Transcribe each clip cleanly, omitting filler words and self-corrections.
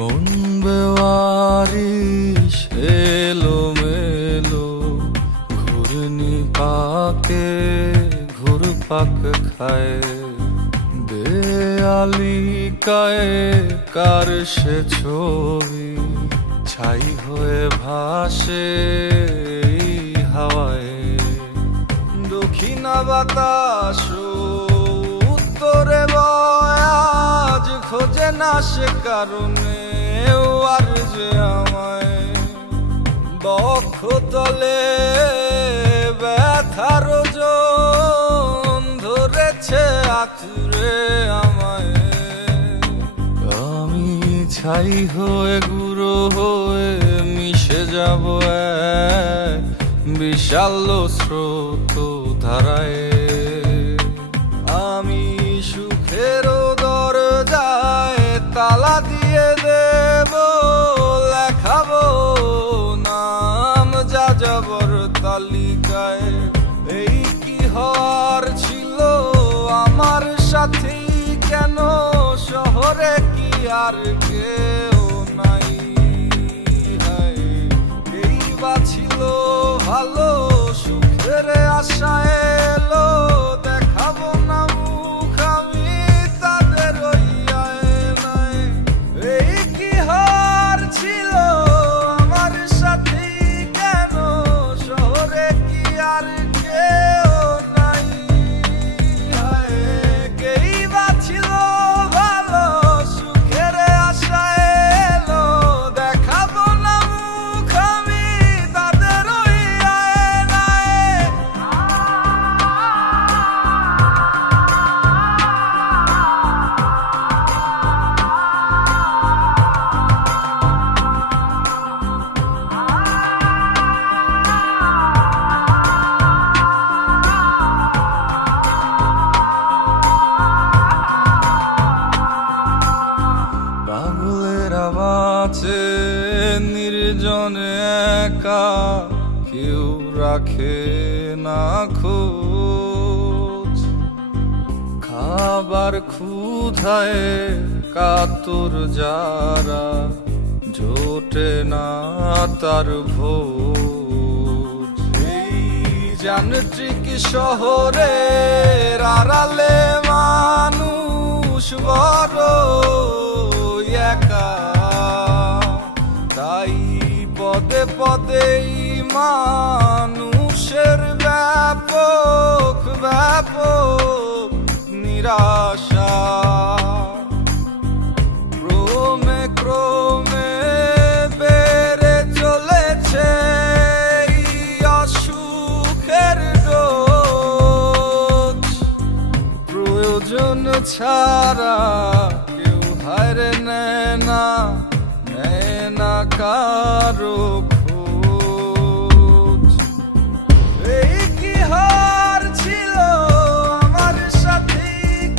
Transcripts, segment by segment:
মন বেওয়ারিশ এলো মেলো, ঘূর্ণি পাকে ঘুরপাক খায়। বেয়ালিকায় কার সে ছবি ছাই হয়ে ভাসে এই হাওয়ায়। দক্ষিণা বাতাস উত্তরে বয়, আজ খোঁজে না সে কারণে আর যে আমায়। বক্ষতলে ব্যথার ওজন ধরেছে আঁকড়ে আমায়। আমি ছাই হয়ে গুঁড়ো হয়ে মিশে যাব এক বিশাল স্রোত ধারায়। আমি সুখের দরজায় তালা দিয়ে দেব, লেখাবো নাম যাযাবর তালিকায়। এই কি হওয়ার ছিল আমার সাথে, কেন শহরে কি আর কেউ নাই? এই বা ছিল ভালো, সুখের আশা এলো, দেখাবো না মুখ আমি তাদের ওই আয়নায়। এই কি হওয়ার ছিল আমার সাথে, কেন শহরে কি আর কেউ নাই? কেই বা ছিল ভালো, সুখের আশা এলো, দেখাবো না মুখ আমি তাদের ওই আয়নায়। পাগলেরা বাঁচে নির্জনে একা, কেউ রাখে না খোঁজ। খাবার ক্ষুধায় কাতর যারা, জোটে না তার ভোজ। এই যান্ত্রিক শহরের আড়ালে মানুষ বড় একা, তাই পদে পদেই মানুষের ব্যাপক ব্যাপক নিরাশা। ক্রমে ক্রমে বেড়ে চলেছে এই অসুখের ডোজ। প্রয়োজন ছাড়া কেউ হারে নেয় না কারো খোঁজ। এই কি হার ছিল আমার সাথে,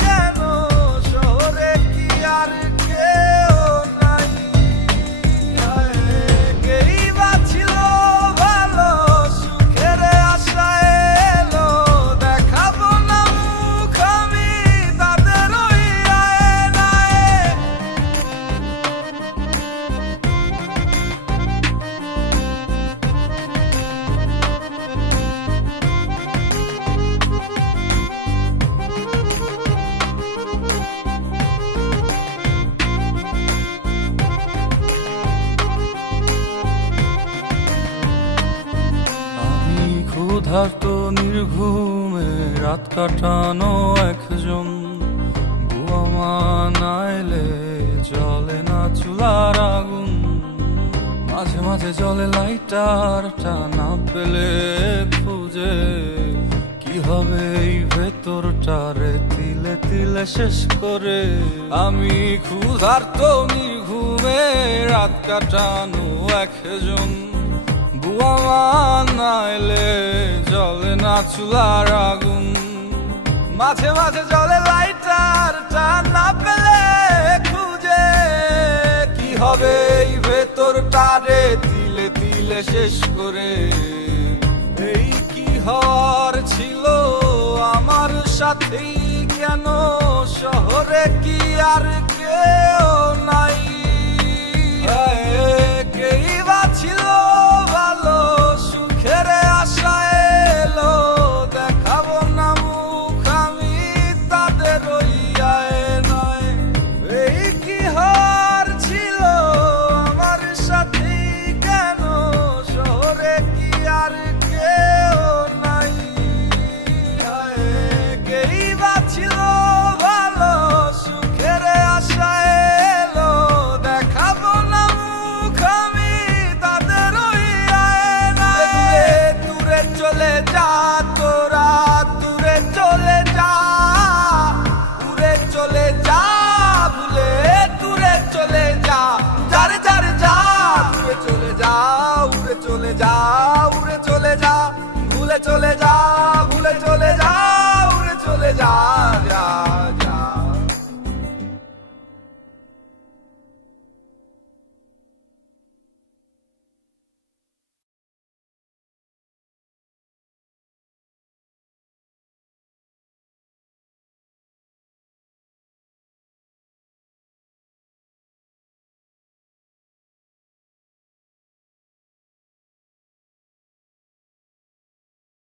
কেন শহরে কি আর কেউ নাই? কেই বা ছিল ভালো, সুখের আশা এলো, দেখাবো না মুখ আমি তাদের ওই আয়নায়। আমি ক্ষুধার্ত নির্ঘুমে রাত কাটানো একজন, বুয়া মা নাইলে জ্বলে না চুলার আগুন। মাঝে মাঝে জ্বলে লাইটারটা, না পেলে খুঁজে কি হবে এই ভেতরটারে তিলে তিলে শেষ করে। আমি ক্ষুধার্ত নির্ঘুমে রাত কাটানো একজন, বুয়া মা নাইলে জ্বলে না চুলার আগুন। মাঝে মাঝে জ্বলে লাইটারটা, না পেলে খুঁজে কি হবে এই ভেতরটারে তিলে তিলে শেষ করে। এই কি হওয়ার ছিল আমার সাথে, কেন শহরে কি আর কেউ নাই? উড়ে চলে যা, উড়ে চলে যা, ভুলে চলে যা, ভুলে চলে যা, উড়ে চলে যা।